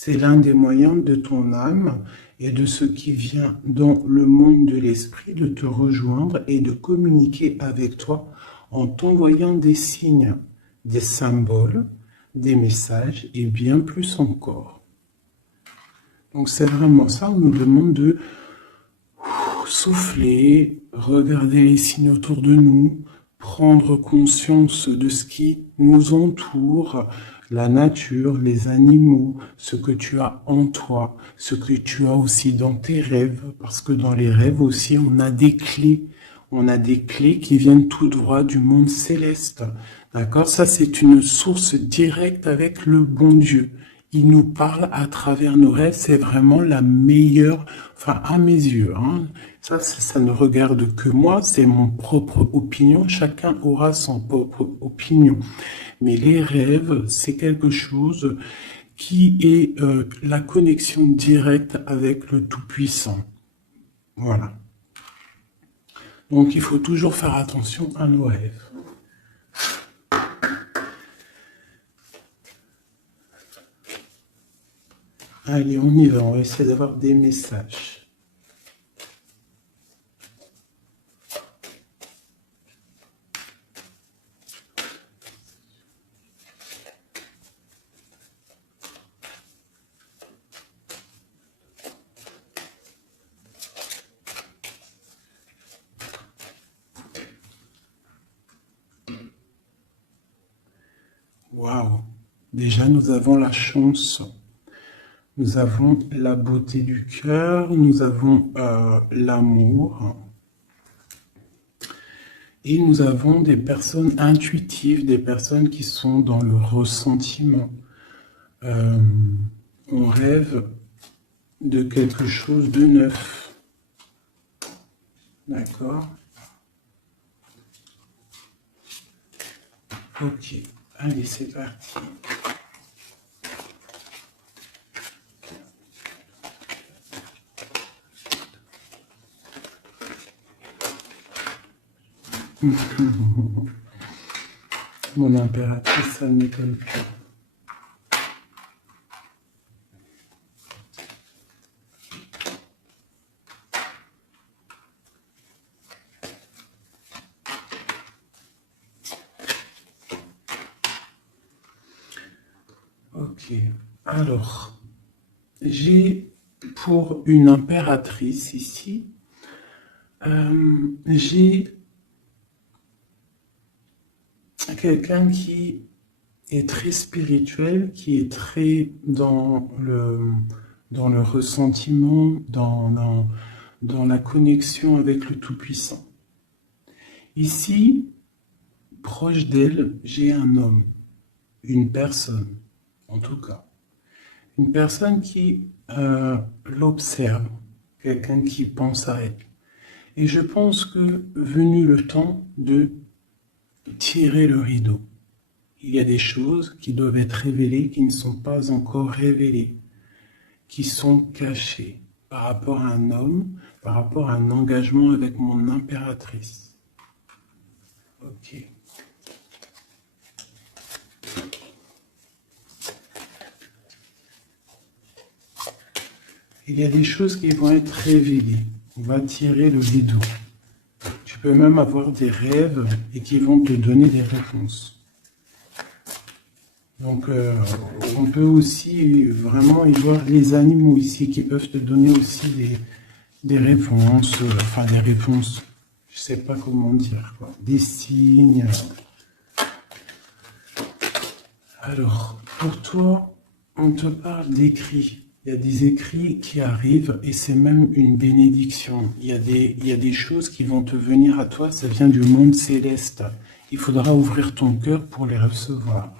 C'est l'un des moyens de ton âme et de ce qui vient dans le monde de l'esprit de te rejoindre et de communiquer avec toi en t'envoyant des signes, des symboles, des messages et bien plus encore. Donc c'est vraiment ça, on nous demande de souffler, regarder les signes autour de nous, prendre conscience de ce qui nous entoure, la nature, les animaux, ce que tu as en toi, ce que tu as aussi dans tes rêves, parce que dans les rêves aussi, on a des clés. On a des clés qui viennent tout droit du monde céleste. D'accord? Ça, c'est une source directe avec le bon Dieu. Il nous parle à travers nos rêves. C'est vraiment la meilleure, enfin, à mes yeux, hein. Ça ne regarde que moi. C'est mon propre opinion. Chacun aura son propre opinion. Mais les rêves, c'est quelque chose qui est la connexion directe avec le Tout-Puissant. Voilà. Donc, il faut toujours faire attention à nos rêves. Allez, on y va. On va essayer d'avoir des messages. Waouh! Déjà, nous avons la chance. Nous avons la beauté du cœur, nous avons l'amour. Et nous avons des personnes intuitives, des personnes qui sont dans le ressentiment. On rêve de quelque chose de neuf. D'accord? Ok, allez, c'est parti. Mon impératrice, ça ne m'étonne plus. Ok, alors, j'ai pour une impératrice ici, j'ai quelqu'un qui est très spirituel, qui est très dans le ressentiment, dans la connexion avec le Tout-Puissant. Ici, proche d'elle, j'ai un homme, une personne, en tout cas. Une personne qui l'observe, quelqu'un qui pense à elle. Et je pense que venu le temps de tirer le rideau, il y a des choses qui doivent être révélées, qui ne sont pas encore révélées, qui sont cachées par rapport à un homme, par rapport à un engagement avec mon impératrice. Ok. Il y a des choses qui vont être révélées. On va tirer le rideau. Tu peux même avoir des rêves et qui vont te donner des réponses. Donc, on peut aussi vraiment y voir les animaux ici qui peuvent te donner aussi des réponses, enfin des réponses, je sais pas comment dire, quoi, des signes. Alors, pour toi, on te parle d'écrits. Il y a des écrits qui arrivent et c'est même une bénédiction. Il y a des choses qui vont te venir à toi, ça vient du monde céleste. Il faudra ouvrir ton cœur pour les recevoir.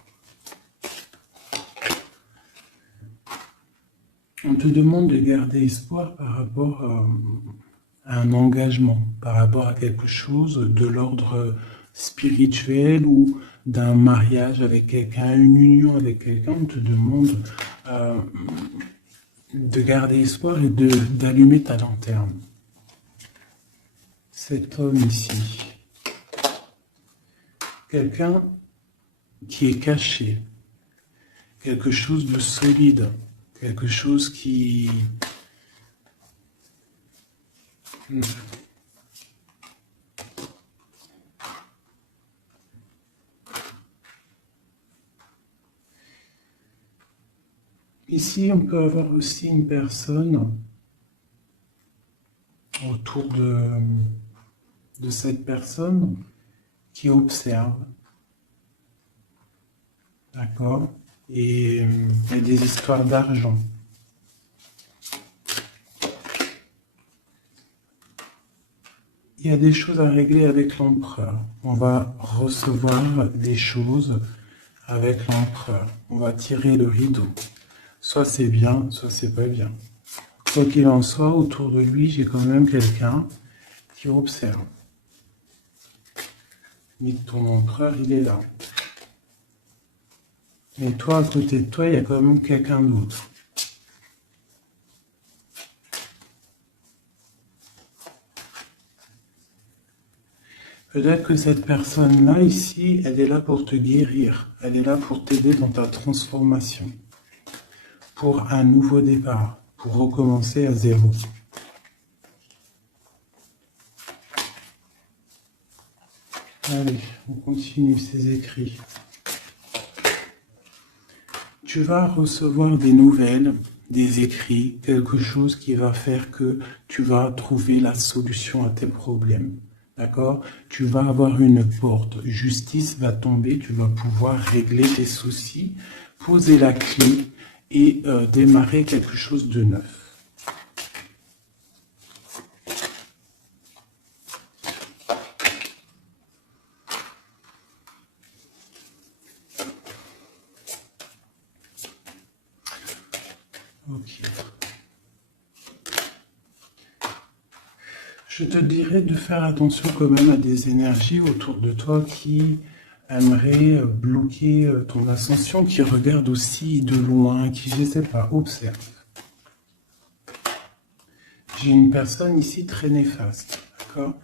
On te demande de garder espoir par rapport à un engagement, par rapport à quelque chose de l'ordre spirituel ou d'un mariage avec quelqu'un, une union avec quelqu'un. On te demande de garder espoir et d'allumer ta lanterne. Cet homme ici, quelqu'un qui est caché, quelque chose de solide, Quelque chose qui... Ici, on peut avoir aussi une personne autour de cette personne qui observe, d'accord? Et il y a des histoires d'argent. Il y a des choses à régler avec l'empereur. On va recevoir des choses avec l'empereur. On va tirer le rideau. Soit c'est bien, soit c'est pas bien. Quoi qu'il en soit, autour de lui, j'ai quand même quelqu'un qui observe. Mais ton empereur, il est là. Mais toi, à côté de toi, il y a quand même quelqu'un d'autre. Peut-être que cette personne-là, ici, elle est là pour te guérir. Elle est là pour t'aider dans ta transformation. Pour un nouveau départ. Pour recommencer à zéro. Allez, on continue ces écrits. Tu vas recevoir des nouvelles, des écrits, quelque chose qui va faire que tu vas trouver la solution à tes problèmes. D'accord? Tu vas avoir une porte. Justice va tomber, tu vas pouvoir régler tes soucis, poser la clé et démarrer quelque chose de neuf. Ok. Je te dirais de faire attention quand même à des énergies autour de toi qui aimeraient bloquer ton ascension, qui regardent aussi de loin, qui, je ne sais pas, observent. J'ai une personne ici très néfaste, d'accord?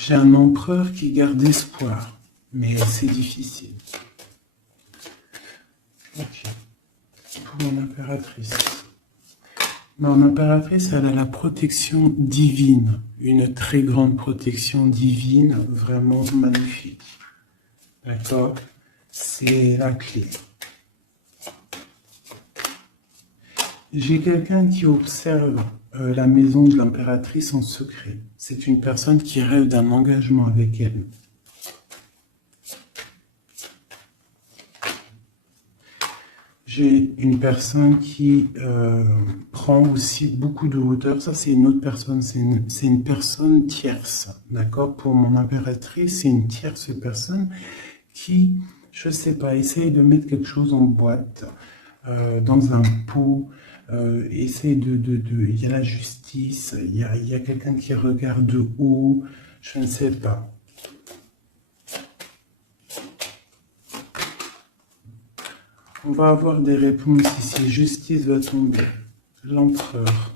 J'ai un empereur qui garde espoir, mais c'est difficile. Ok. Pour mon impératrice. Mon impératrice, elle a la protection divine, une très grande protection divine, vraiment magnifique. D'accord? C'est la clé. J'ai quelqu'un qui observe la maison de l'impératrice en secret. C'est une personne qui rêve d'un engagement avec elle. J'ai une personne qui prend aussi beaucoup de hauteur. Ça, c'est une autre personne. C'est une personne tierce. D'accord? Pour mon impératrice, c'est une tierce personne qui, je sais pas, essaye de mettre quelque chose en boîte, dans un pot. Essaye il y a la justice. Il y a quelqu'un qui regarde de haut. Je ne sais pas. On va avoir des réponses ici. Justice va tomber. L'empereur.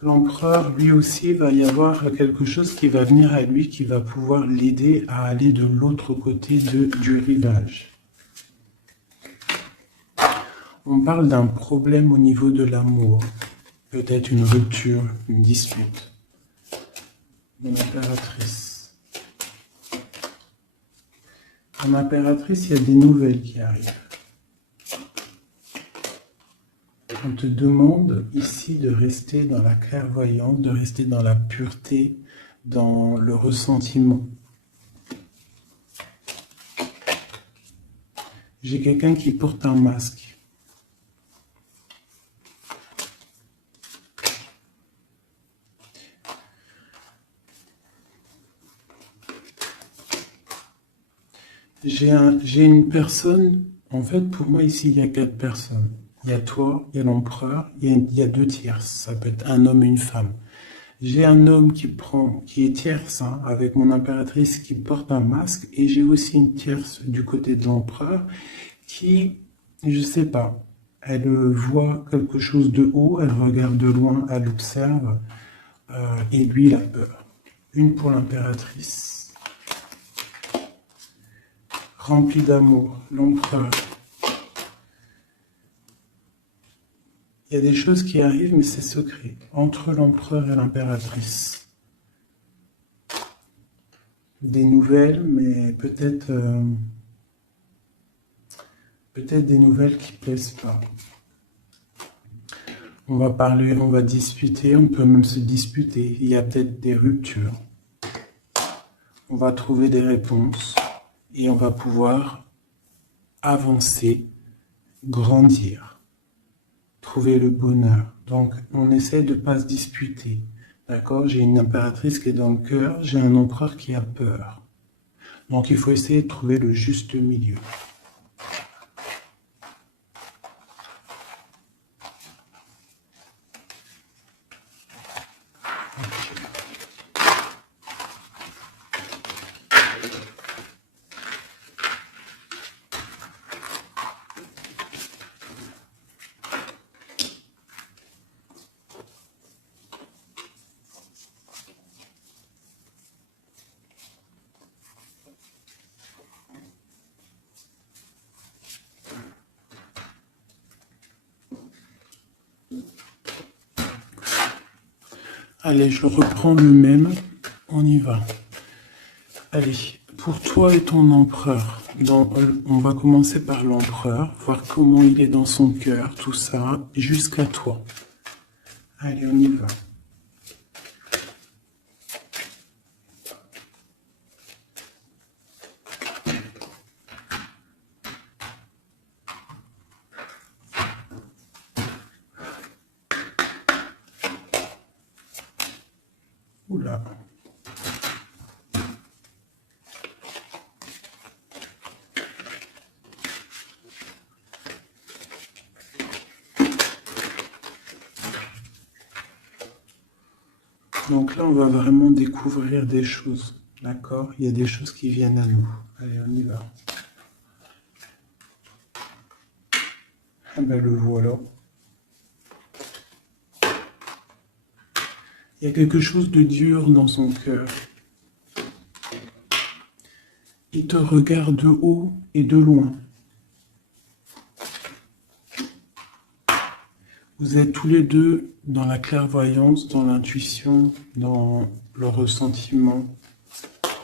L'empereur, lui aussi, va y avoir quelque chose qui va venir à lui, qui va pouvoir l'aider à aller de l'autre côté du rivage. On parle d'un problème au niveau de l'amour. Peut-être une rupture, une dispute. Mon impératrice. En impératrice, il y a des nouvelles qui arrivent. On te demande ici de rester dans la clairvoyance, de rester dans la pureté, dans le ressentiment. J'ai quelqu'un qui porte un masque. J'ai une personne, en fait, pour moi, ici, il y a 4 personnes. Il y a toi, il y a l'empereur, il y a 2 tierces. Ça peut être un homme et une femme. J'ai un homme qui est tierce, hein, avec mon impératrice qui porte un masque, et j'ai aussi une tierce du côté de l'empereur qui, je sais pas, elle voit quelque chose de haut, elle regarde de loin, elle observe, et lui, il a peur. Une pour l'impératrice. rempli d'amour, l'empereur. Il y a des choses qui arrivent, mais c'est secret, entre l'empereur et l'impératrice. Des nouvelles, mais peut-être des nouvelles qui plaisent pas. On va parler, on va discuter, on peut même se disputer. Il y a peut-être des ruptures. On va trouver des réponses et on va pouvoir avancer, grandir, trouver le bonheur. Donc, on essaie de ne pas se disputer. D'accord? J'ai une impératrice qui est dans le cœur, j'ai un empereur qui a peur. Donc, il faut essayer de trouver le juste milieu. Allez, je reprends le même, on y va. Allez, pour toi et ton empereur, on va commencer par l'empereur, voir comment il est dans son cœur, tout ça, jusqu'à toi. Allez, on y va. Oula. Donc là, on va vraiment découvrir des choses, d'accord? Il y a des choses qui viennent à nous. Allez, on y va. Ah ben le voilà. Il y a quelque chose de dur dans son cœur. Il te regarde de haut et de loin. Vous êtes tous les deux dans la clairvoyance, dans l'intuition, dans le ressentiment,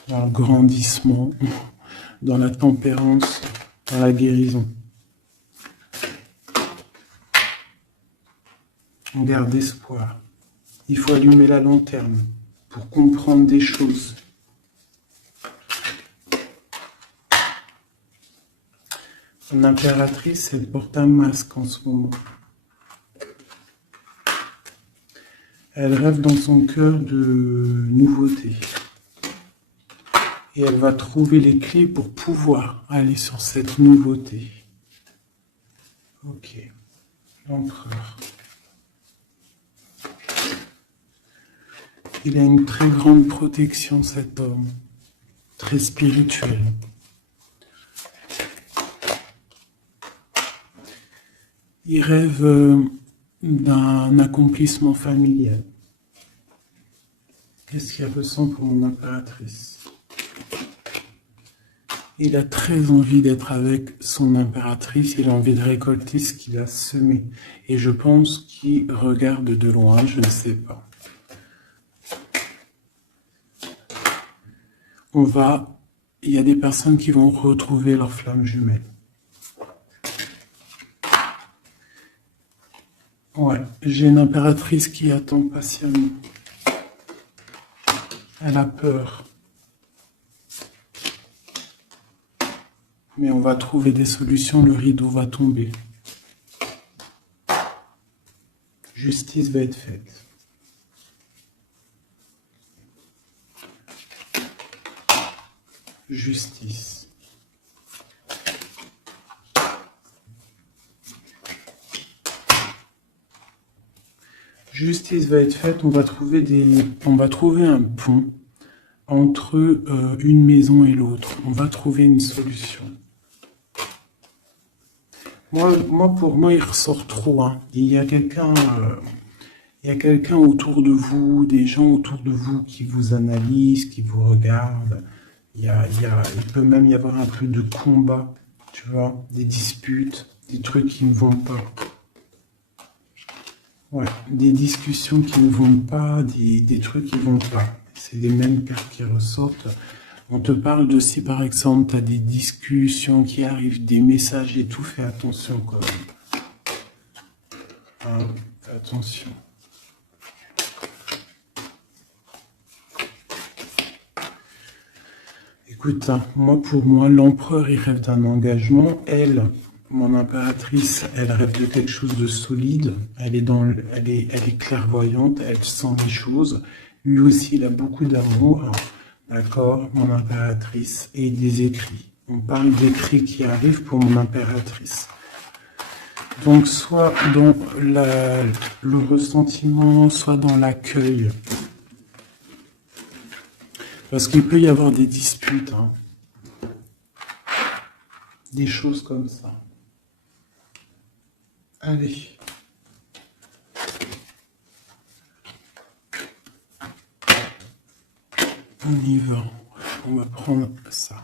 dans le grandissement, dans la tempérance, dans la guérison. On garde espoir. Il faut allumer la lanterne pour comprendre des choses. Son impératrice, elle porte un masque en ce moment. Elle rêve dans son cœur de nouveautés. Et elle va trouver les clés pour pouvoir aller sur cette nouveauté. Ok. L'empereur. Il a une très grande protection, cet homme. Très spirituel. Il rêve d'un accomplissement familial. Qu'est-ce qu'il ressent pour mon impératrice? Il a très envie d'être avec son impératrice, il a envie de récolter ce qu'il a semé. Et je pense qu'il regarde de loin, je ne sais pas. Il y a des personnes qui vont retrouver leur flamme jumelle. Ouais, j'ai une impératrice qui attend patiemment. Elle a peur. Mais on va trouver des solutions, le rideau va tomber. Justice va être faite. Justice. Justice va être faite, on va trouver un pont entre une maison et l'autre. On va trouver une solution. Pour moi, il ressort trop. Hein. Il y a quelqu'un autour de vous, des gens autour de vous qui vous analysent, qui vous regardent, Il peut même y avoir un peu de combat, tu vois, des disputes, des trucs qui ne vont pas. Ouais, des discussions qui ne vont pas, des trucs qui ne vont pas. C'est les mêmes cartes qui ressortent. On te parle de si par exemple tu as des discussions qui arrivent, des messages et tout, fais attention quand même. Hein, fais attention. Écoute, hein, pour moi, l'empereur, il rêve d'un engagement. Elle, mon impératrice, elle rêve de quelque chose de solide. Elle est clairvoyante, elle sent les choses. Lui aussi, il a beaucoup d'amour. D'accord, mon impératrice. Et des écrits. On parle d'écrits qui arrivent pour mon impératrice. Donc, soit dans le ressentiment, soit dans l'accueil. Parce qu'il peut y avoir des disputes, hein. Des choses comme ça. Allez. On y va. On va prendre ça.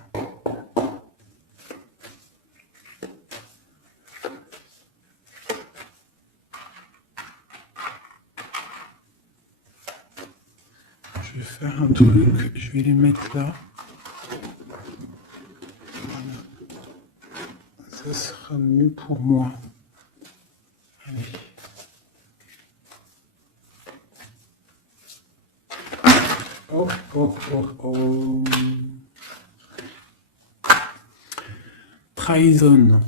Je vais faire un truc. Je vais les mettre là. Voilà. Ça sera mieux pour moi. Allez. Oh, oh, oh, oh. Trahison.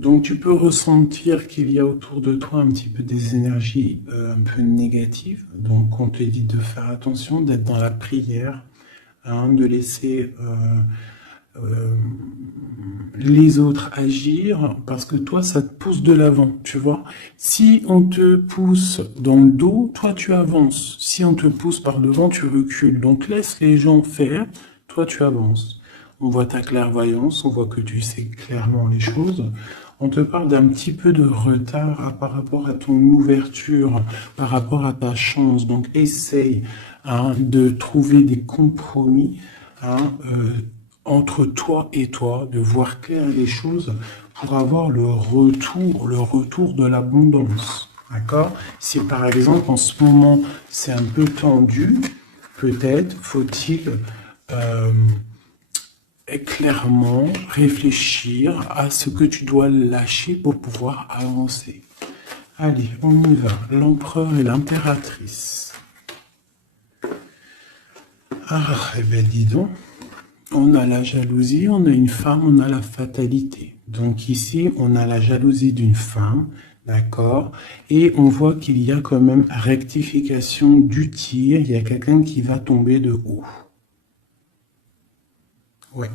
Donc tu peux ressentir qu'il y a autour de toi un petit peu des énergies un peu négatives. Donc on te dit de faire attention, d'être dans la prière, hein, de laisser les autres agir, parce que toi ça te pousse de l'avant, tu vois. Si on te pousse dans le dos, toi tu avances. Si on te pousse par devant, tu recules. Donc laisse les gens faire, toi tu avances. On voit ta clairvoyance, on voit que tu sais clairement les choses. On te parle d'un petit peu de retard par rapport à ton ouverture, par rapport à ta chance. Donc essaye, hein, de trouver des compromis, hein, entre toi et toi, de voir clair les choses pour avoir le retour de l'abondance. D'accord? Si par exemple en ce moment c'est un peu tendu, peut-être faut-il clairement réfléchir à ce que tu dois lâcher pour pouvoir avancer. Allez, on y va. L'empereur et l'impératrice. Ah, eh bien dis donc. On a la jalousie, on a une femme, on a la fatalité. Donc ici, on a la jalousie d'une femme, d'accord? Et on voit qu'il y a quand même rectification du tir. Il y a quelqu'un qui va tomber de haut. Ouais.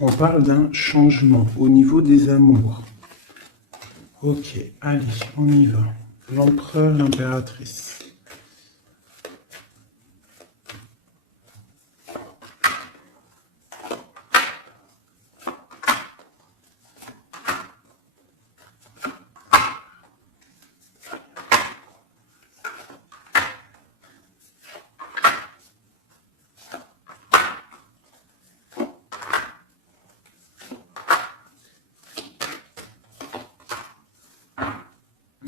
On parle d'un changement au niveau des amours. Ok, allez, on y va. L'empereur, l'impératrice.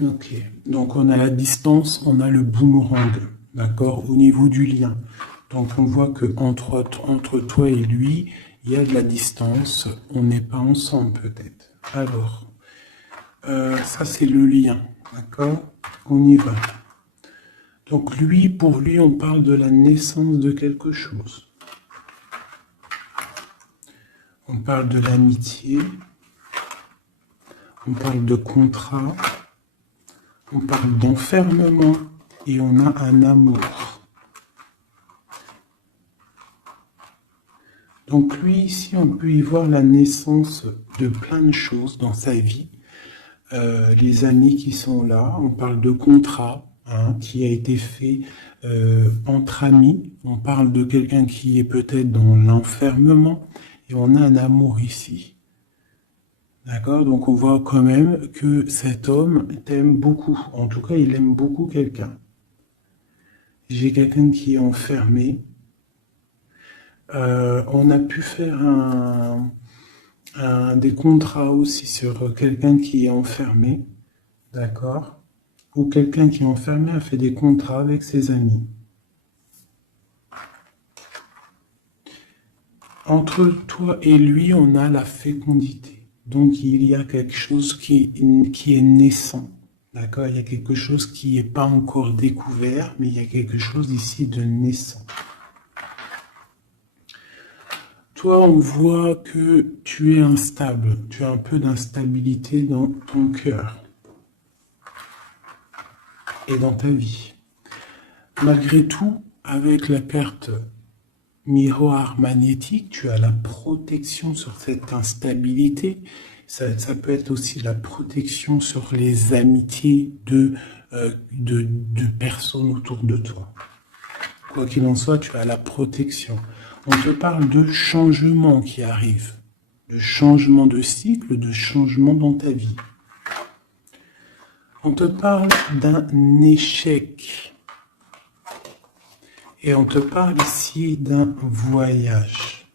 Ok, donc on a la distance, on a le boomerang, d'accord, au niveau du lien. Donc on voit que entre toi et lui, il y a de la distance, on n'est pas ensemble peut-être. Alors, ça c'est le lien, d'accord, on y va. Donc lui, pour lui, on parle de la naissance de quelque chose. On parle de l'amitié, on parle de contrat, on parle d'enfermement et on a un amour. Donc lui, ici, on peut y voir la naissance de plein de choses dans sa vie. Les amis qui sont là, on parle de contrat, hein, qui a été fait entre amis. On parle de quelqu'un qui est peut-être dans l'enfermement et on a un amour ici. D'accord? Donc on voit quand même que cet homme t'aime beaucoup. En tout cas, il aime beaucoup quelqu'un. J'ai quelqu'un qui est enfermé. On a pu faire des contrats aussi sur quelqu'un qui est enfermé, d'accord? Ou quelqu'un qui est enfermé a fait des contrats avec ses amis. Entre toi et lui, on a la fécondité. Donc, il y a quelque chose qui est naissant. D'accord? Il y a quelque chose qui n'est pas encore découvert, mais il y a quelque chose ici de naissant. Toi, on voit que tu es instable. Tu as un peu d'instabilité dans ton cœur et dans ta vie. Malgré tout, avec la carte miroir magnétique, tu as la protection sur cette instabilité. Ça peut être aussi la protection sur les amitiés de personnes autour de toi. Quoi qu'il en soit, tu as la protection. On te parle de changement qui arrive, de changement de cycle, de changement dans ta vie. On te parle d'un échec. Et on te parle ici d'un voyage.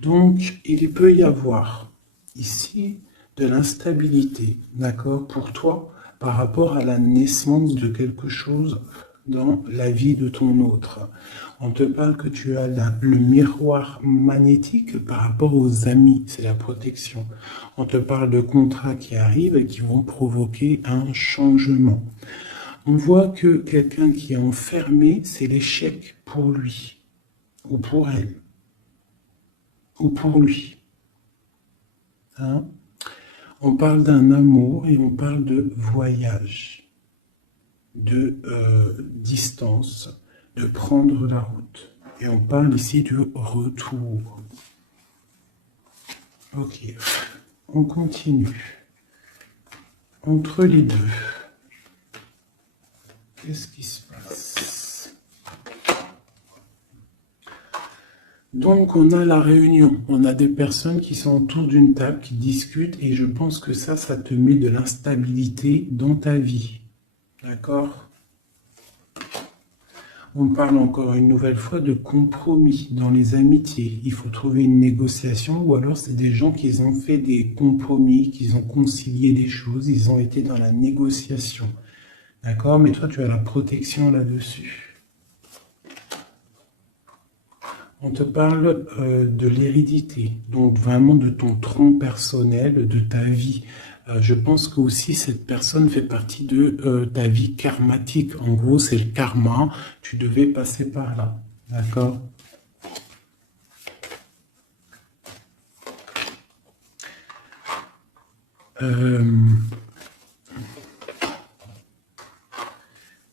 Donc, il peut y avoir ici de l'instabilité, d'accord, pour toi, par rapport à la naissance de quelque chose dans la vie de ton autre. On te parle que tu as le miroir magnétique par rapport aux amis, c'est la protection. On te parle de contrats qui arrivent et qui vont provoquer un changement. On voit que quelqu'un qui est enfermé, c'est l'échec pour lui, ou pour elle, ou pour lui. Hein? On parle d'un amour et on parle de voyage, de distance, de prendre la route. Et on parle ici de retour. Ok, on continue. Entre les deux. Qu'est-ce qui se passe? Donc, on a la réunion. On a des personnes qui sont autour d'une table, qui discutent, et je pense que ça te met de l'instabilité dans ta vie. D'accord? On parle encore une nouvelle fois de compromis dans les amitiés. Il faut trouver une négociation, ou alors c'est des gens qui ont fait des compromis, qui ont concilié des choses, ils ont été dans la négociation. D'accord? Mais toi, tu as la protection là-dessus. On te parle de l'hérédité, donc vraiment de ton tronc personnel, de ta vie. Je pense que aussi cette personne fait partie de ta vie karmatique. En gros, c'est le karma. Tu devais passer par là. D'accord?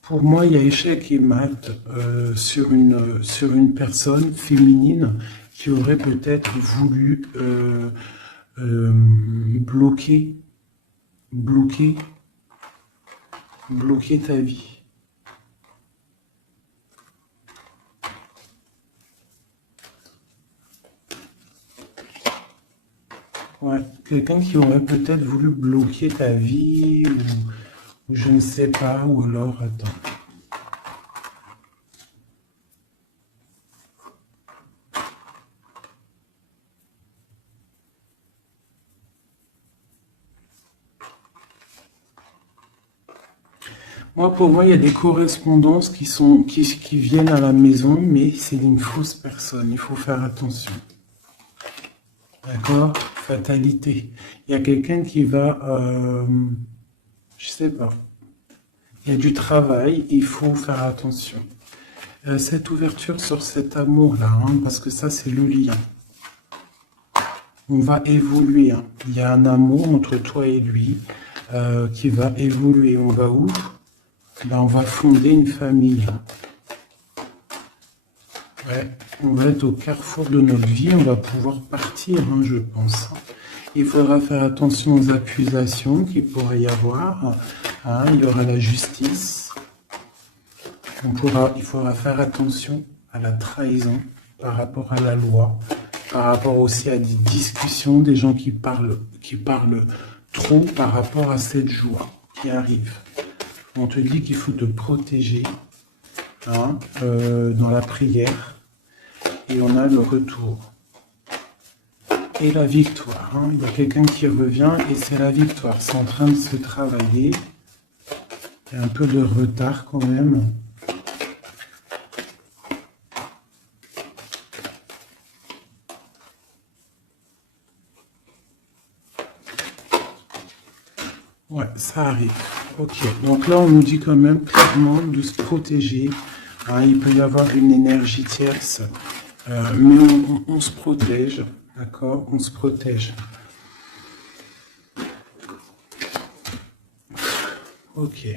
Pour moi, il y a échec et mat sur une personne féminine qui aurait peut-être voulu bloquer ta vie. Ouais, quelqu'un qui aurait peut-être voulu bloquer ta vie, ou je ne sais pas, ou alors, attends. Pour moi, il y a des correspondances qui viennent à la maison, mais c'est une fausse personne. Il faut faire attention. D'accord? Fatalité. Il y a quelqu'un qui va, je sais pas. Il y a du travail, il faut faire attention. Cette ouverture sur cet amour-là, parce que ça, c'est le lien. On va évoluer. Il y a un amour entre toi et lui qui va évoluer. On va où? On va fonder une famille. Ouais, on va être au carrefour de notre vie, on va pouvoir partir, je pense. Il faudra faire attention aux accusations qu'il pourrait y avoir. Il y aura la justice. Il faudra faire attention à la trahison par rapport à la loi, par rapport aussi à des discussions, des gens qui parlent trop par rapport à cette joie qui arrive. On te dit qu'il faut te protéger dans la prière. et on a le retour. Et la victoire. Hein. Il y a quelqu'un qui revient et c'est la victoire. C'est en train de se travailler. Il y a un peu de retard quand même. Ouais, ça arrive. Ok, donc là on nous dit quand même clairement de se protéger. Hein, il peut y avoir une énergie tierce, mais on se protège, d'accord? On se protège. Ok.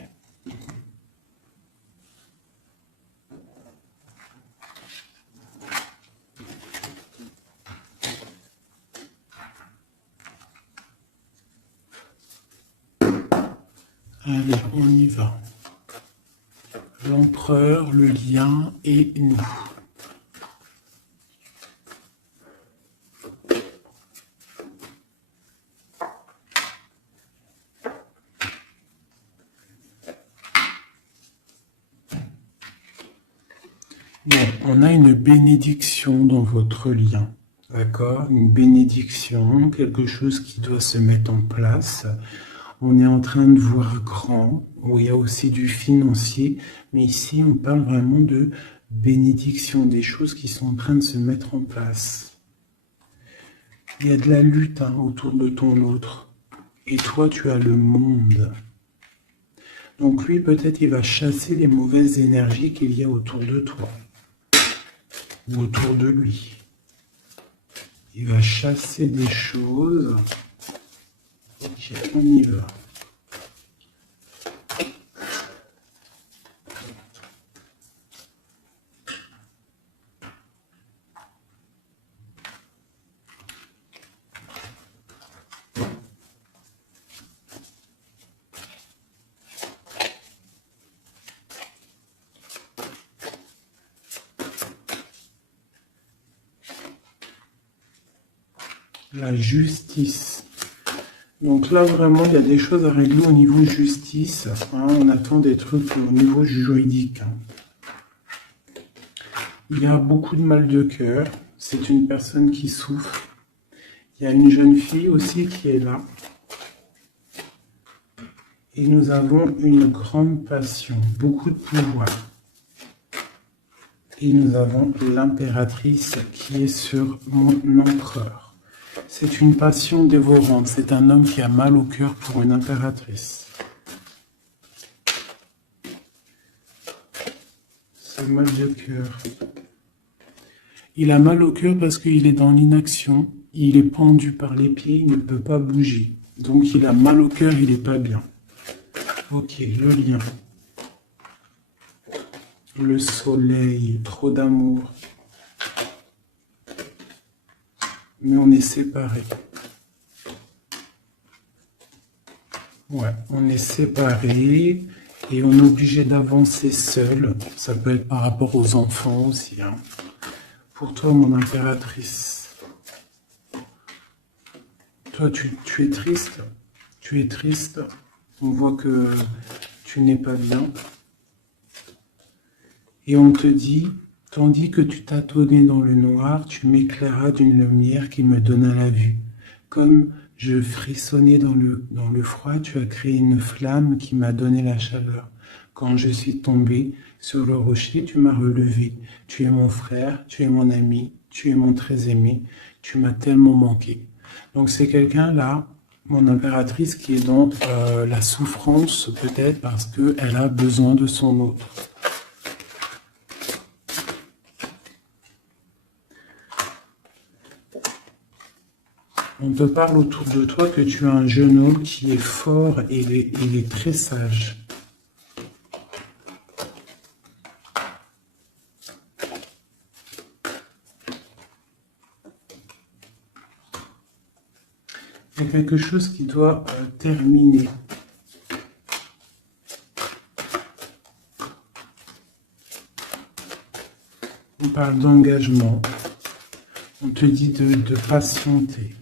Allez, on y va. L'empereur, le lien et nous. Bon, on a une bénédiction dans votre lien. D'accord? Une bénédiction, quelque chose qui doit se mettre en place. On est en train de voir grand, où il y a aussi du financier, mais ici on parle vraiment de bénédiction, des choses qui sont en train de se mettre en place. Il y a de la lutte autour de ton autre, et toi tu as le monde. Donc lui peut-être il va chasser les mauvaises énergies qu'il y a autour de toi, ou autour de lui. Il va chasser des choses. Ok, on y va. La justice. Donc là, vraiment, il y a des choses à régler au niveau justice. Hein, on attend des trucs au niveau juridique. Il y a beaucoup de mal de cœur. C'est une personne qui souffre. Il y a une jeune fille aussi qui est là. Et nous avons une grande passion, beaucoup de pouvoir. Et nous avons l'impératrice qui est sur mon empereur. C'est une passion dévorante. C'est un homme qui a mal au cœur pour une impératrice. C'est mal de cœur. Il a mal au cœur parce qu'il est dans l'inaction. Il est pendu par les pieds, il ne peut pas bouger. Donc il a mal au cœur, il n'est pas bien. Ok, le lien. Le soleil, trop d'amour. Mais on est séparés. Ouais, on est séparés et on est obligé d'avancer seul. Ça peut être par rapport aux enfants aussi. Hein. Pour toi, mon impératrice. Toi, tu es triste. Tu es triste. On voit que tu n'es pas bien. Et on te dit, tandis que tu tâtonnais dans le noir, tu m'éclairas d'une lumière qui me donna la vue. Comme je frissonnais dans le froid, tu as créé une flamme qui m'a donné la chaleur. Quand je suis tombé sur le rocher, tu m'as relevé. Tu es mon frère, tu es mon ami, tu es mon très aimé. Tu m'as tellement manqué. Donc c'est quelqu'un là, mon impératrice, qui est dans la souffrance peut-être parce qu'elle a besoin de son autre. On te parle autour de toi que tu as un jeune homme qui est fort et il est très sage. Il y a quelque chose qui doit terminer. On parle d'engagement. On te dit de patienter.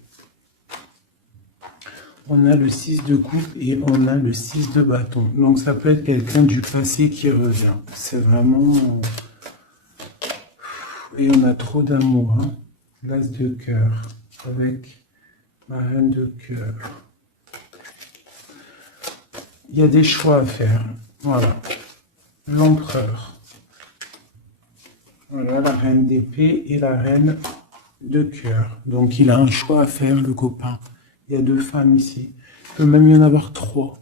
On a le 6 de coupe et on a le 6 de bâton. Donc ça peut être quelqu'un du passé qui revient. C'est vraiment... Et on a trop d'amour, hein. L'as de cœur avec ma reine de cœur. Il y a des choix à faire. Voilà. L'empereur. Voilà la reine d'épée et la reine de cœur. Donc il a un choix à faire, le copain. Il y a 2 femmes ici. Il peut même y en avoir 3.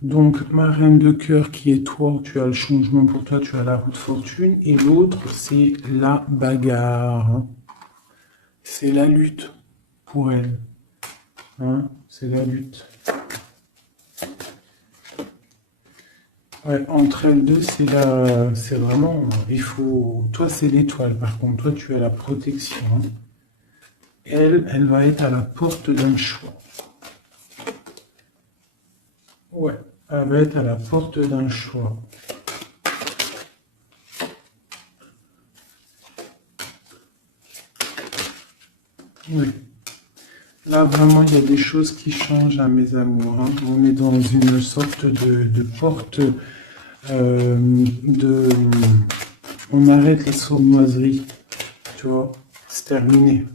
Donc, ma reine de cœur qui est toi, tu as le changement pour toi, tu as la roue de fortune. Et l'autre, c'est la bagarre. C'est la lutte pour elle. Hein, c'est la lutte. Ouais, entre elles deux, c'est vraiment, il faut, toi c'est l'étoile, par contre, toi tu as la protection. Hein. Elle va être à la porte d'un choix. Ouais, elle va être à la porte d'un choix. Oui. Là, vraiment, il y a des choses qui changent à mes amours. Hein. On est dans une sorte de porte on arrête les sournoiseries. Tu vois, c'est terminé.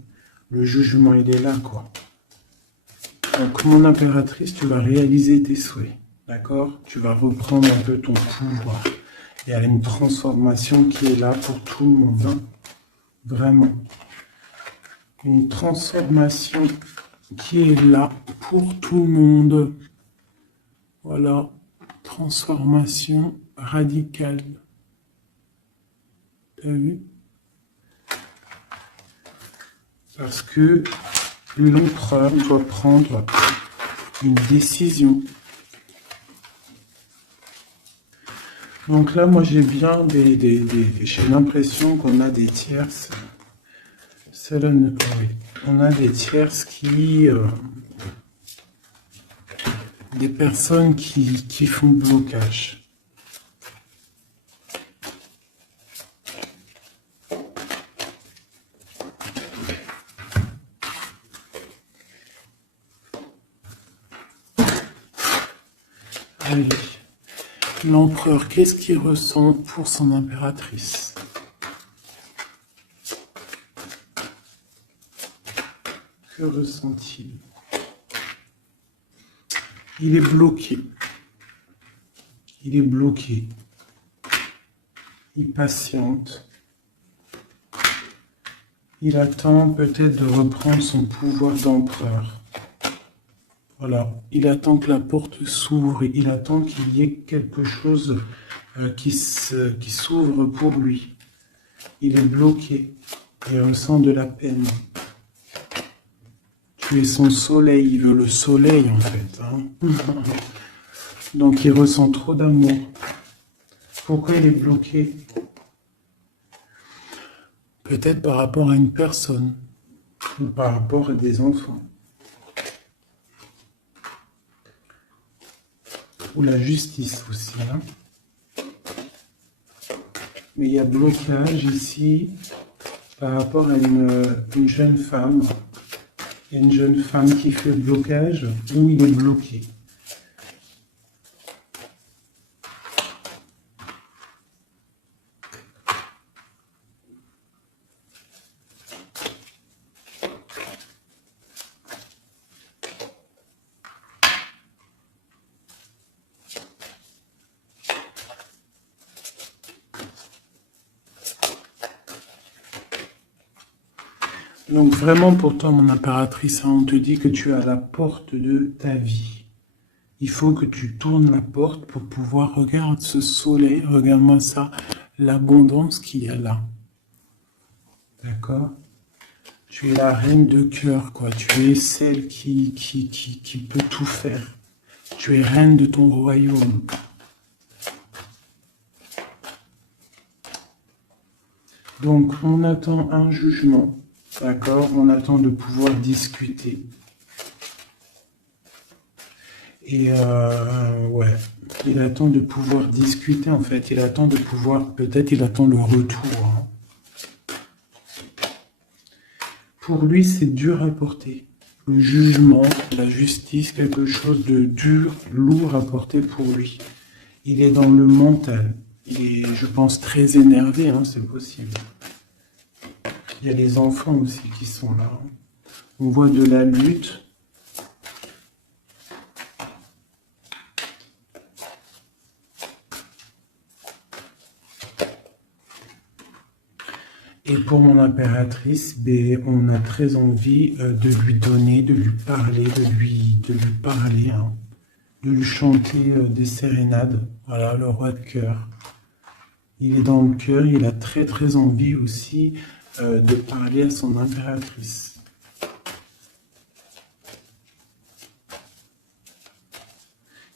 Le jugement, il est là, quoi. Donc, mon impératrice, tu vas réaliser tes souhaits. D'accord? Tu vas reprendre un peu ton pouvoir. Il y a une transformation qui est là pour tout le monde. Hein. Vraiment. Une transformation qui est là pour tout le monde. Voilà. Transformation radicale. T'as vu? Parce que l'empereur doit prendre une décision. Donc là, moi, j'ai bien j'ai l'impression qu'on a des tierces. Oui. On a des tierces qui... des personnes qui font blocage. Allez. L'empereur, qu'est-ce qu'il ressent pour son impératrice? Que ressent-il? Il est bloqué. Il est bloqué. Il patiente. Il attend peut-être de reprendre son pouvoir d'empereur. Voilà. Il attend que la porte s'ouvre. Il attend qu'il y ait quelque chose qui s'ouvre pour lui. Il est bloqué. Il ressent de la peine. Tu es son soleil. Il veut le soleil, en fait. Hein. Donc, il ressent trop d'amour. Pourquoi il est bloqué? Peut-être par rapport à une personne. Ou par rapport à des enfants. Ou la justice aussi. Hein. Mais il y a blocage ici par rapport à une jeune femme. Il y a une jeune femme qui fait blocage ou il est bloqué. Donc vraiment pour toi, mon impératrice, on te dit que tu es à la porte de ta vie. Il faut que tu tournes la porte pour pouvoir regarder ce soleil, regarde-moi ça, l'abondance qu'il y a là. D'accord? Tu es la reine de cœur, quoi. Tu es celle qui peut tout faire. Tu es reine de ton royaume. Donc on attend un jugement. D'accord, on attend de pouvoir discuter. Et ouais, il attend de pouvoir discuter en fait. Il attend de pouvoir, peut-être il attend le retour. Hein. Pour lui, c'est dur à porter. le jugement, la justice, quelque chose de dur, lourd à porter pour lui. Il est dans le mental. Il est, je pense, très énervé, hein, c'est possible. Il y a les enfants aussi qui sont là. On voit de la lutte. Et pour mon impératrice, ben, on a très envie de lui donner, de lui parler, de lui parler, hein, de lui chanter des sérénades. Voilà, le roi de cœur. Il est dans le cœur, il a très très envie aussi de parler à son impératrice.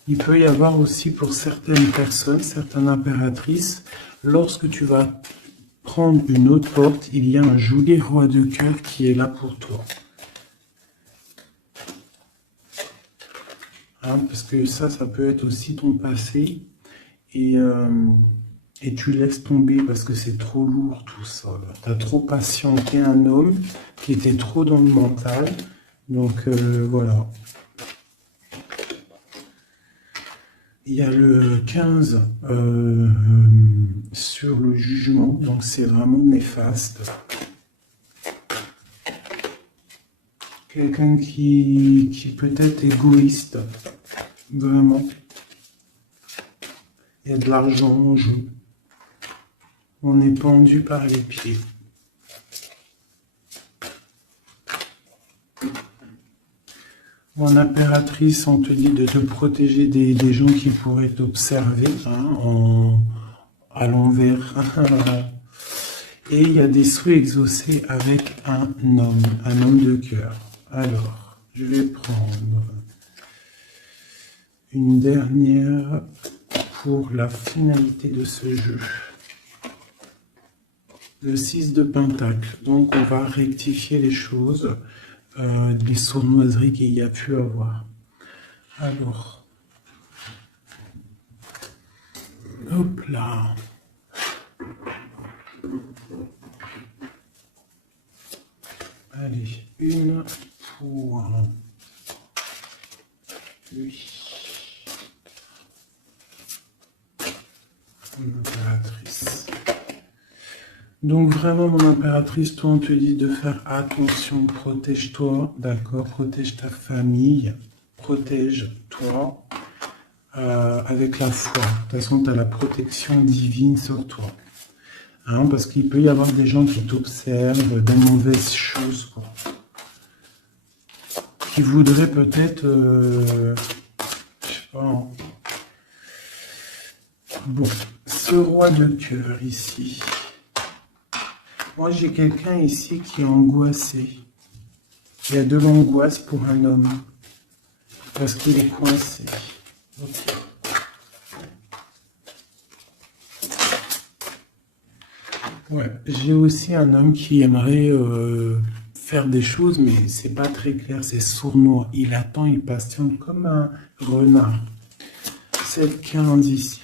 Il peut y avoir aussi pour certaines personnes, certaines impératrices, lorsque tu vas prendre une autre porte, il y a un joli roi de cœur qui est là pour toi. Hein, parce que ça peut être aussi ton passé. Et tu laisses tomber parce que c'est trop lourd tout ça. Tu as trop patienté un homme qui était trop dans le mental. Donc voilà. Il y a le 15 sur le jugement, donc c'est vraiment néfaste. Quelqu'un qui peut être égoïste, vraiment. Il y a de l'argent en jeu. On est pendu par les pieds. Mon impératrice, on te dit de te protéger des gens qui pourraient t'observer hein, à l'envers. Et il y a des souhaits exaucés avec un homme de cœur. Alors, je vais prendre une dernière pour la finalité de ce jeu. Le 6 de Pentacle. Donc, on va rectifier les choses. Les sournoiseries qu'il y a pu avoir. Alors, hop là. Allez, une pour lui. Mon impératrice. Donc vraiment, mon impératrice, toi, on te dit de faire attention, protège-toi, d'accord, protège ta famille, protège-toi avec la foi. De toute façon, tu as la protection divine sur toi. Hein, parce qu'il peut y avoir des gens qui t'observent, des mauvaises choses, quoi. Qui voudraient peut-être, je sais pas. Hein. Bon, ce roi de cœur ici. Moi, j'ai quelqu'un ici qui est angoissé. Il y a de l'angoisse pour un homme. Parce qu'il est coincé. Okay. Ouais, j'ai aussi un homme qui aimerait faire des choses, mais c'est pas très clair, c'est sournois. Il attend, il patiente comme un renard. C'est le 15 ici.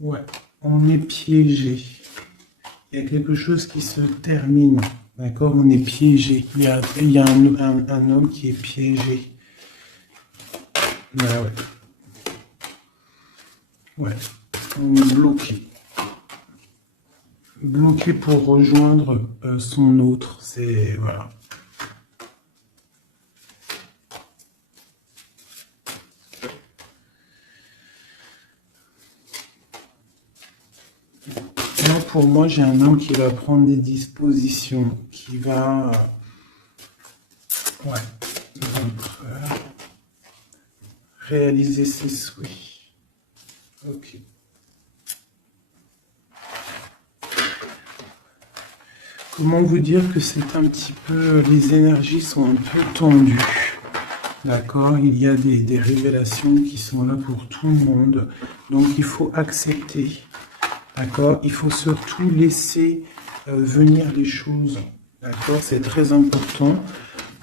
Ouais, on est piégé. Il y a quelque chose qui se termine, d'accord? On est piégé. Il y a un homme qui est piégé. Ouais, ouais. Ouais, on est bloqué. Bloqué pour rejoindre son autre. C'est, voilà. Pour moi, j'ai un homme qui va prendre des dispositions, qui va réaliser ses souhaits. Ok. Comment vous dire que c'est un petit peu, les énergies sont un peu tendues. D'accord, il y a des révélations qui sont là pour tout le monde. Donc il faut accepter. D'accord, il faut surtout laisser venir les choses. D'accord, c'est très important.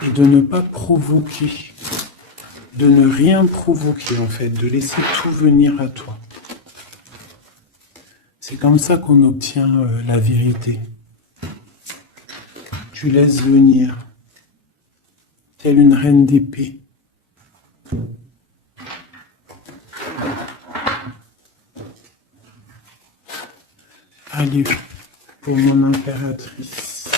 Et de ne pas provoquer. De ne rien provoquer en fait. De laisser tout venir à toi. C'est comme ça qu'on obtient la vérité. Tu laisses venir. telle une reine d'épée. Allez, pour mon impératrice,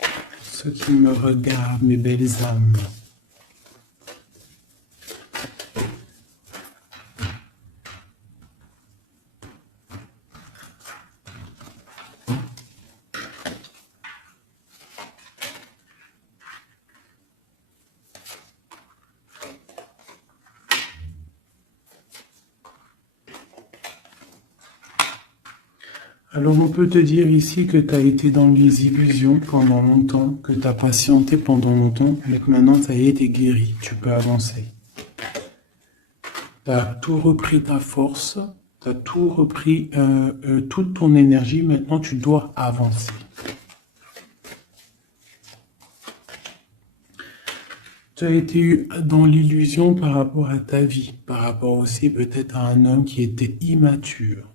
pour ceux qui me regardent, mes belles âmes. Alors on peut te dire ici que tu as été dans les illusions pendant longtemps, que tu as patienté pendant longtemps, mais que maintenant ça y est, t'es guéri, tu peux avancer. Tu as tout repris ta force, tu as tout repris, toute ton énergie, maintenant tu dois avancer. Tu as été dans l'illusion par rapport à ta vie, par rapport aussi peut-être à un homme qui était immature.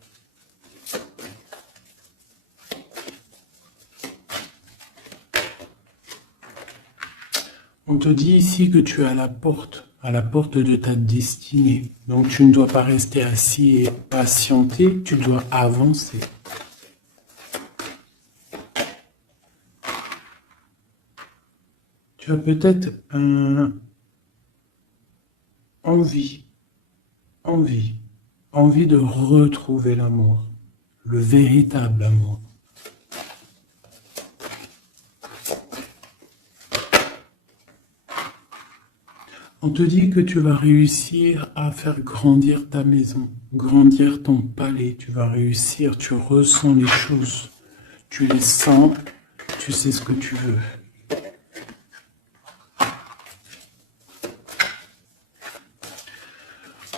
On te dit ici que tu es à la porte de ta destinée. Donc tu ne dois pas rester assis et patienter, tu dois avancer. Tu as peut-être envie de retrouver l'amour, le véritable amour. On te dit que tu vas réussir à faire grandir ta maison, grandir ton palais. Tu vas réussir, tu ressens les choses, tu les sens, tu sais ce que tu veux.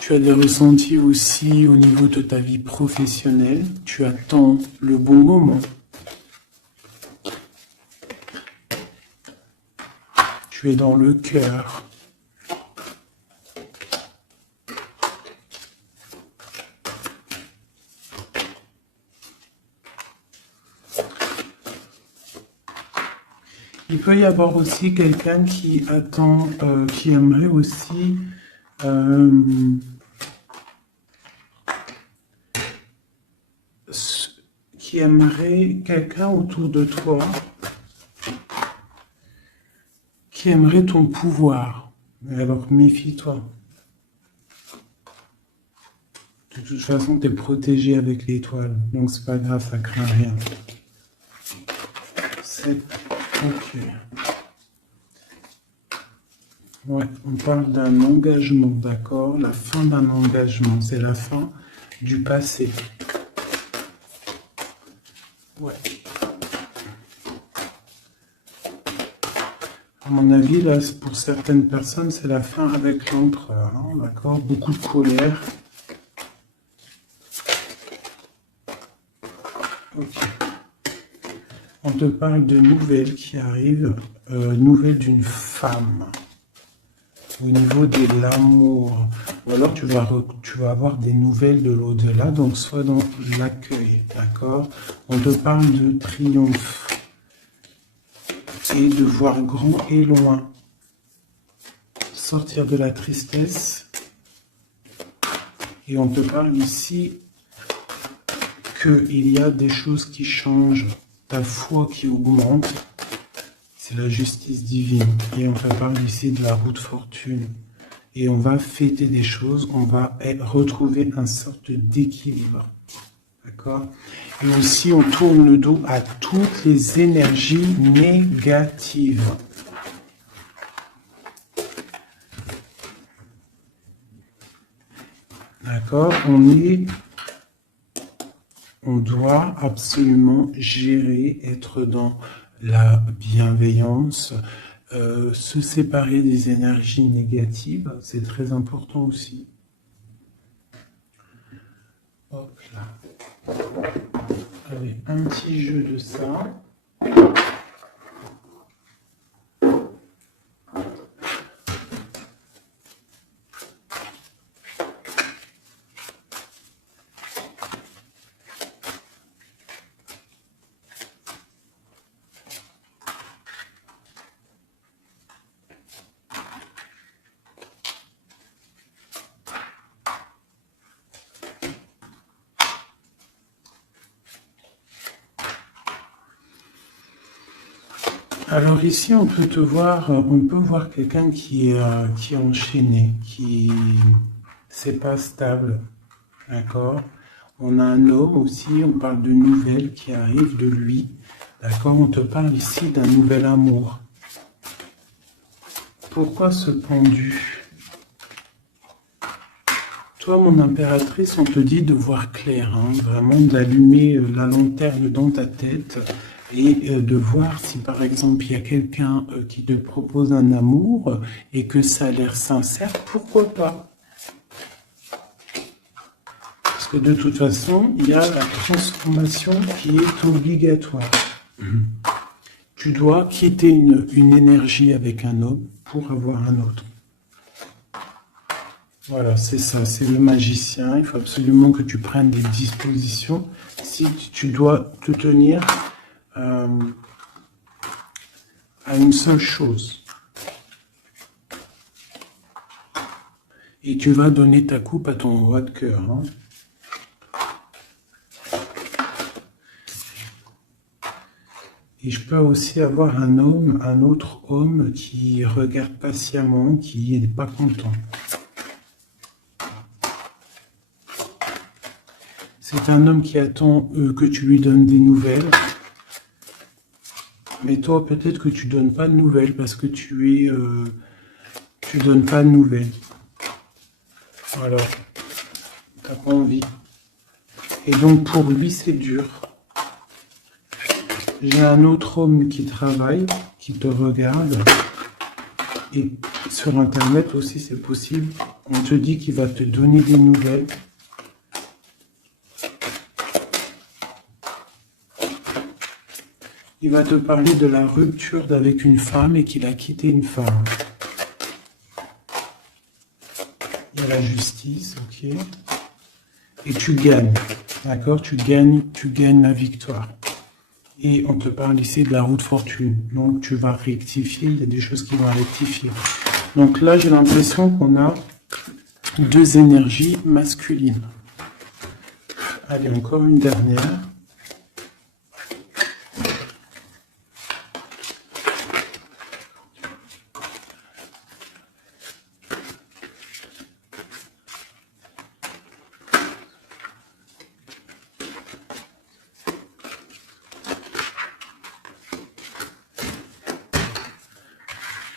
Tu as des ressentis aussi au niveau de ta vie professionnelle. Tu attends le bon moment. Tu es dans le cœur. Il peut y avoir aussi quelqu'un qui attend, qui aimerait aussi qui aimerait quelqu'un autour de toi, qui aimerait ton pouvoir. Mais alors méfie-toi. De toute façon, tu es protégé avec l'étoile, donc c'est pas grave, ça craint rien. C'est ok. Ouais, on parle d'un engagement, d'accord? La fin d'un engagement, c'est la fin du passé. Ouais. À mon avis, là, pour certaines personnes, c'est la fin avec l'empereur, hein, d'accord? Beaucoup de colère. Ok. On te parle de nouvelles qui arrivent, nouvelles d'une femme. Au niveau de l'amour, ou alors tu vas avoir des nouvelles de l'au-delà, donc soit dans l'accueil, d'accord? On te parle de triomphe et de voir grand et loin, sortir de la tristesse, et on te parle ici qu'il y a des choses qui changent, ta foi qui augmente. C'est la justice divine. Et on te parle ici de la roue de fortune. Et on va fêter des choses, on va retrouver une sorte d'équilibre. D'accord? Et aussi, on tourne le dos à toutes les énergies négatives. D'accord? On doit absolument gérer, être dans la bienveillance, se séparer des énergies négatives, c'est très important aussi. Hop là. Allez, un petit jeu de ça. Alors ici, on peut te voir, on peut voir quelqu'un qui est enchaîné, qui c'est pas stable, d'accord? On a un homme aussi, on parle de nouvelles qui arrivent de lui, d'accord? On te parle ici d'un nouvel amour. Pourquoi ce pendu? Toi, mon impératrice, on te dit de voir clair, hein, vraiment d'allumer la lanterne dans ta tête et de voir si par exemple il y a quelqu'un qui te propose un amour et que ça a l'air sincère, pourquoi pas? Parce que de toute façon, il y a la transformation qui est obligatoire. Tu dois quitter une énergie avec un homme pour avoir un autre. Voilà, c'est ça, c'est le magicien. Il faut absolument que tu prennes des dispositions. Si tu dois te tenir à une seule chose. Et tu vas donner ta coupe à ton roi de cœur. Hein. Et je peux aussi avoir un homme, un autre homme qui regarde patiemment, qui n'est pas content. C'est un homme qui attend que tu lui donnes des nouvelles. Mais toi, peut-être que tu donnes pas de nouvelles parce que tu donnes pas de nouvelles. Alors, t'as pas envie. Et donc pour lui, c'est dur. J'ai un autre homme qui travaille, qui te regarde. Et sur Internet aussi, c'est possible. On te dit qu'il va te donner des nouvelles. Il va te parler de la rupture avec une femme et qu'il a quitté une femme. Il y a la justice, ok. Et tu gagnes, d'accord? Tu gagnes la victoire. Et on te parle ici de la roue de fortune. Donc tu vas rectifier, il y a des choses qui vont rectifier. Donc là, j'ai l'impression qu'on a deux énergies masculines. Allez, encore une dernière.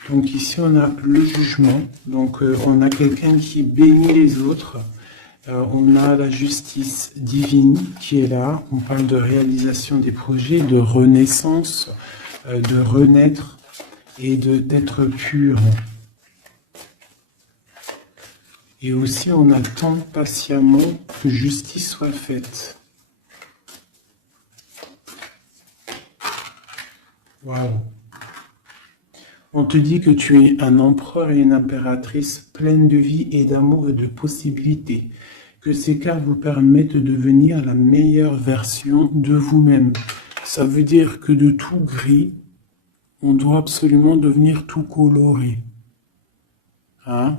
Donc ici, on a le jugement. Donc on a quelqu'un qui bénit les autres. On a la justice divine qui est là. On parle de réalisation des projets, de renaissance, de renaître et d'être pur. Et aussi, on attend patiemment que justice soit faite. Waouh! On te dit que tu es un empereur et une impératrice pleine de vie et d'amour et de possibilités. Que ces cartes vous permettent de devenir la meilleure version de vous-même. Ça veut dire que de tout gris, on doit absolument devenir tout coloré. Hein?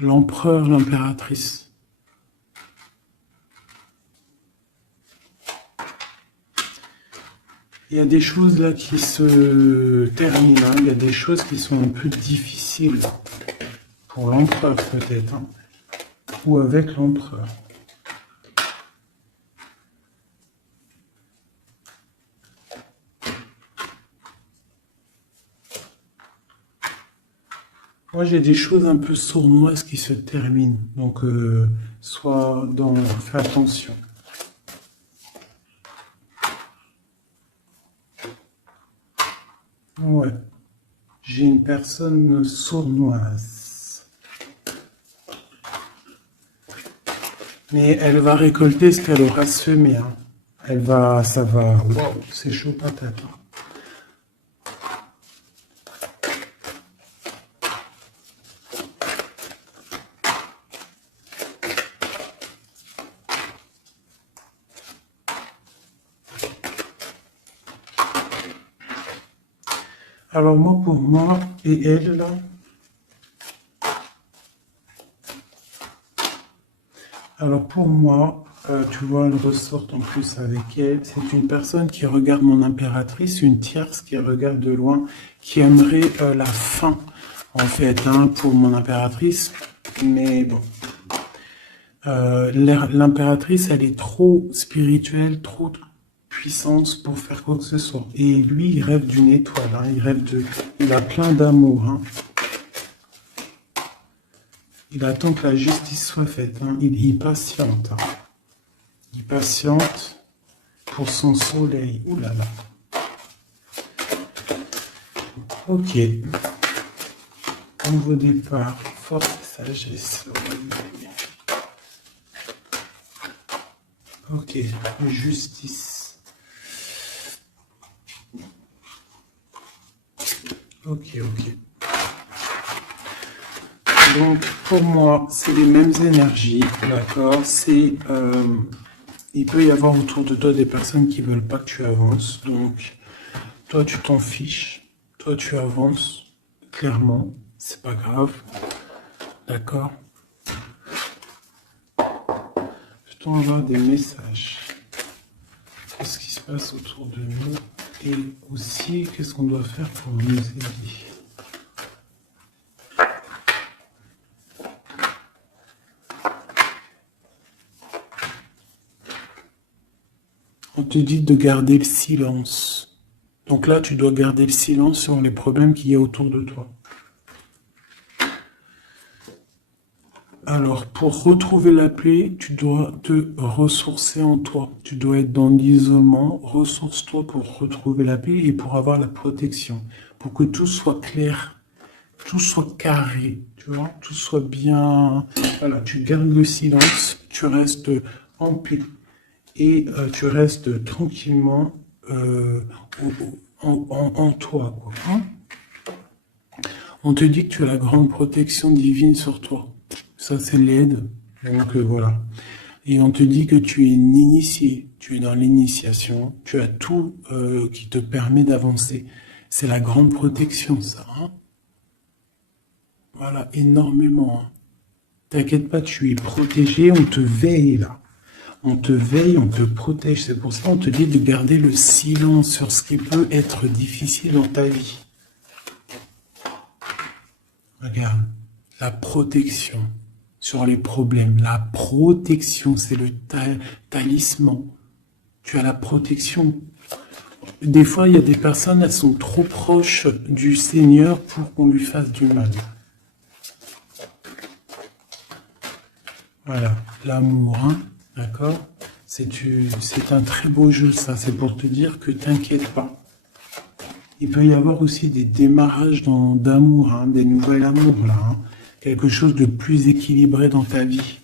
L'empereur, l'impératrice. Il y a des choses là qui se terminent, hein. Il y a des choses qui sont un peu difficiles pour l'empereur peut-être, hein. Ou avec l'empereur. Moi j'ai des choses un peu sournoises qui se terminent, donc fais attention. Ouais, j'ai une personne sournoise. Mais elle va récolter ce qu'elle aura semé. Hein. Ça va. Waouh, c'est chaud patate. Hein. Alors moi, pour moi, et elle, là, alors pour moi, tu vois, elle ressort en plus avec elle. C'est une personne qui regarde mon impératrice, une tierce qui regarde de loin, qui aimerait la fin, en fait, hein, pour mon impératrice. Mais bon, l'impératrice, elle est trop spirituelle, trop puissance pour faire quoi que ce soit. Et lui, il rêve d'une étoile, hein, il a plein d'amour. Hein. Il attend que la justice soit faite. Hein. Il patiente. Hein. Il patiente pour son soleil. Ouh là là. Ok. Nouveau départ. Force et sagesse. Ok. Justice. Ok. Donc, pour moi, c'est les mêmes énergies, d'accord? Il peut y avoir autour de toi des personnes qui veulent pas que tu avances. Donc, toi, tu t'en fiches. Toi, tu avances. Clairement, c'est pas grave. D'accord? Peut-on avoir des messages? Qu'est-ce qui se passe autour de nous? Et aussi, qu'est-ce qu'on doit faire pour nous aider? On te dit de garder le silence. Donc là, tu dois garder le silence sur les problèmes qu'il y a autour de toi. Alors, pour retrouver la paix, tu dois te ressourcer en toi. Tu dois être dans l'isolement. Ressource-toi pour retrouver la paix et pour avoir la protection. Pour que tout soit clair, tout soit carré, tu vois, tout soit bien. Voilà, tu gardes le silence, tu restes en paix. Et tu restes tranquillement en toi. Quoi, hein. On te dit que tu as la grande protection divine sur toi. Ça, c'est l'aide. Donc voilà. Et on te dit que tu es une initiée. Tu es dans l'initiation. Tu as tout qui te permet d'avancer. C'est la grande protection, ça. Hein. Voilà, énormément. Hein. T'inquiète pas, tu es protégé. On te veille là. On te veille, on te protège. C'est pour ça qu'on te dit de garder le silence sur ce qui peut être difficile dans ta vie. Regarde, la protection sur les problèmes. La protection, c'est le talisman. Tu as la protection. Des fois, il y a des personnes, elles sont trop proches du Seigneur pour qu'on lui fasse du mal. Voilà, l'amour, hein. D'accord? C'est un très beau jeu, ça. C'est pour te dire que t'inquiète pas. Il peut y avoir aussi des démarrages d'amour, hein, des nouvelles amours, là. Hein. Quelque chose de plus équilibré dans ta vie.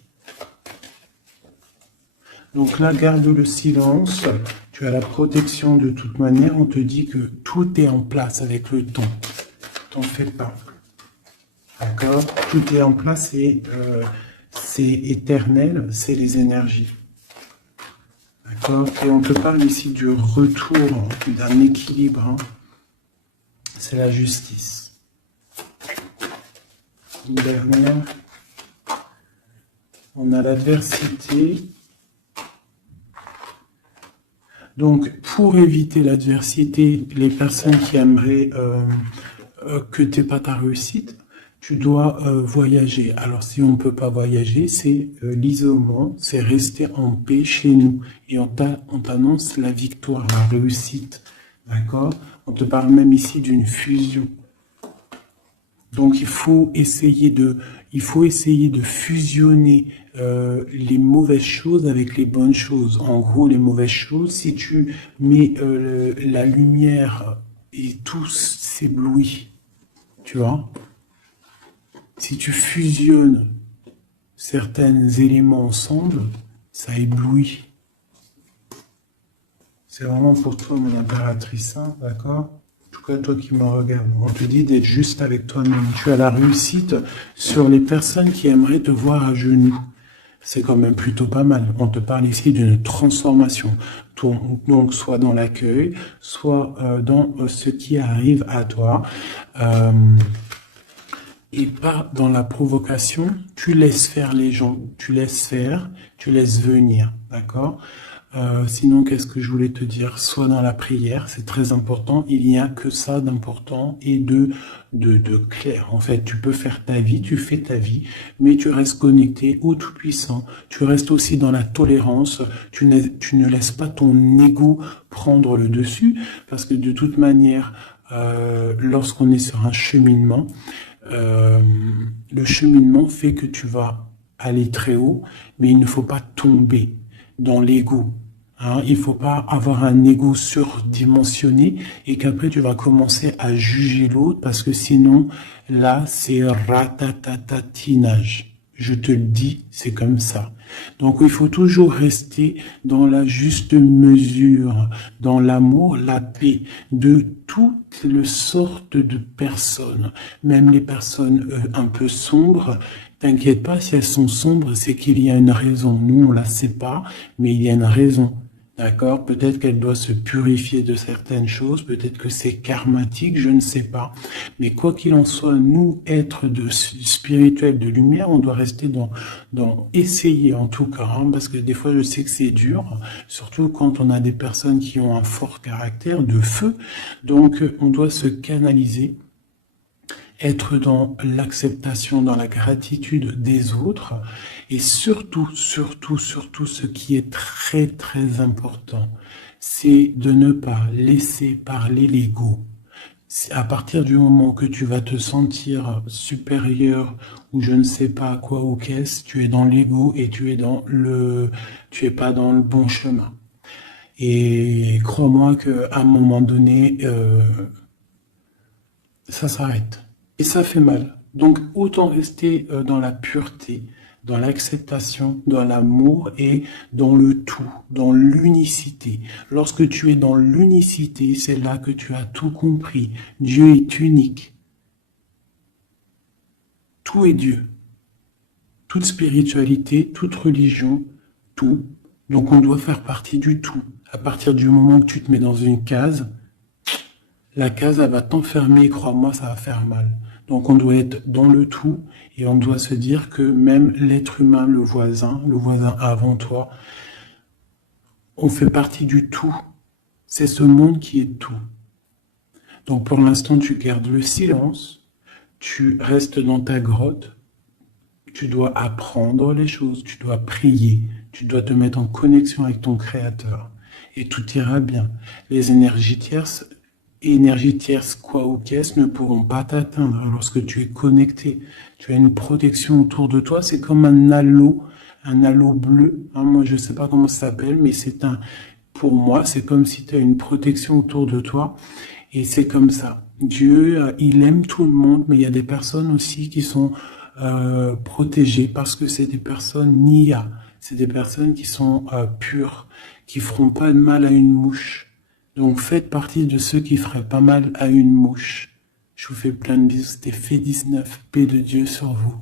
Donc là, garde le silence. Tu as la protection de toute manière. On te dit que tout est en place avec le temps. T'en fais pas. D'accord? Tout est en place et c'est éternel, c'est les énergies. D'accord? Et on te parle ici du retour, d'un équilibre. Hein. C'est la justice. Une dernière. On a l'adversité. Donc, pour éviter l'adversité, les personnes qui aimeraient que tu n'aies pas ta réussite, tu dois voyager. Alors, si on ne peut pas voyager, c'est l'isolement, c'est rester en paix chez nous. Et on t'annonce la victoire, la réussite. D'accord? On te parle même ici d'une fusion. Donc, il faut essayer de fusionner les mauvaises choses avec les bonnes choses. En gros, les mauvaises choses, si tu mets la lumière et tout s'éblouit, tu vois? Si tu fusionnes certains éléments ensemble, ça éblouit. C'est vraiment pour toi, mon impératrice, hein, d'accord? En tout cas, toi qui me regardes, on te dit d'être juste avec toi-même. Tu as la réussite sur les personnes qui aimeraient te voir à genoux. C'est quand même plutôt pas mal. On te parle ici d'une transformation. Donc, soit dans l'accueil, soit dans ce qui arrive à toi. et pas dans la provocation. Tu laisses faire les gens, tu laisses faire, tu laisses venir, d'accord? Sinon, qu'est-ce que je voulais te dire? Sois dans la prière, c'est très important. Il n'y a que ça d'important et de clair. En fait, tu peux faire ta vie, tu fais ta vie, mais tu restes connecté au Tout-Puissant. Tu restes aussi dans la tolérance. Tu ne laisses pas ton ego prendre le dessus, parce que de toute manière, lorsqu'on est sur un cheminement, le cheminement fait que tu vas aller très haut, mais il ne faut pas tomber dans l'ego. Hein, il faut pas avoir un ego surdimensionné et qu'après tu vas commencer à juger l'autre parce que sinon, là, c'est ratatatinage. Je te le dis, c'est comme ça. Donc, il faut toujours rester dans la juste mesure, dans l'amour, la paix de toutes les sortes de personnes, même les personnes un peu sombres. T'inquiète pas, si elles sont sombres, c'est qu'il y a une raison. Nous, on la sait pas, mais il y a une raison. D'accord? Peut-être qu'elle doit se purifier de certaines choses, peut-être que c'est karmatique, je ne sais pas. Mais quoi qu'il en soit, nous, êtres de spirituels de lumière, on doit rester dans essayer en tout cas, hein, parce que des fois je sais que c'est dur, surtout quand on a des personnes qui ont un fort caractère de feu. Donc on doit se canaliser, être dans l'acceptation, dans la gratitude des autres, et surtout, ce qui est très, très important, c'est de ne pas laisser parler l'ego. À partir du moment que tu vas te sentir supérieur ou je ne sais pas quoi ou qu'est-ce, tu es dans l'ego et tu es pas dans le bon chemin. Et crois-moi qu'à un moment donné, ça s'arrête. Et ça fait mal. Donc autant rester dans la pureté, dans l'acceptation, dans l'amour et dans le tout, dans l'unicité. Lorsque tu es dans l'unicité, c'est là que tu as tout compris. Dieu est unique. Tout est Dieu. Toute spiritualité, toute religion, tout. Donc on doit faire partie du tout. À partir du moment que tu te mets dans une case, la case, elle va t'enfermer, crois-moi, ça va faire mal. Donc on doit être dans le tout et on doit se dire que même l'être humain, le voisin avant toi, on fait partie du tout. C'est ce monde qui est tout. Donc pour l'instant, tu gardes le silence, tu restes dans ta grotte, tu dois apprendre les choses, tu dois prier, tu dois te mettre en connexion avec ton Créateur et tout ira bien. Les énergies tierces quoi ou qu'est-ce ne pourront pas t'atteindre lorsque tu es connecté. Tu as une protection autour de toi, c'est comme un halo bleu. Hein, moi, je sais pas comment ça s'appelle, mais pour moi, c'est comme si tu as une protection autour de toi et c'est comme ça. Dieu, il aime tout le monde, mais il y a des personnes aussi qui sont protégées parce que c'est des personnes Nia. C'est des personnes qui sont pures, qui feront pas de mal à une mouche. Donc faites partie de ceux qui feraient pas mal à une mouche. Je vous fais plein de bisous, c'était Fait 19, paix de Dieu sur vous.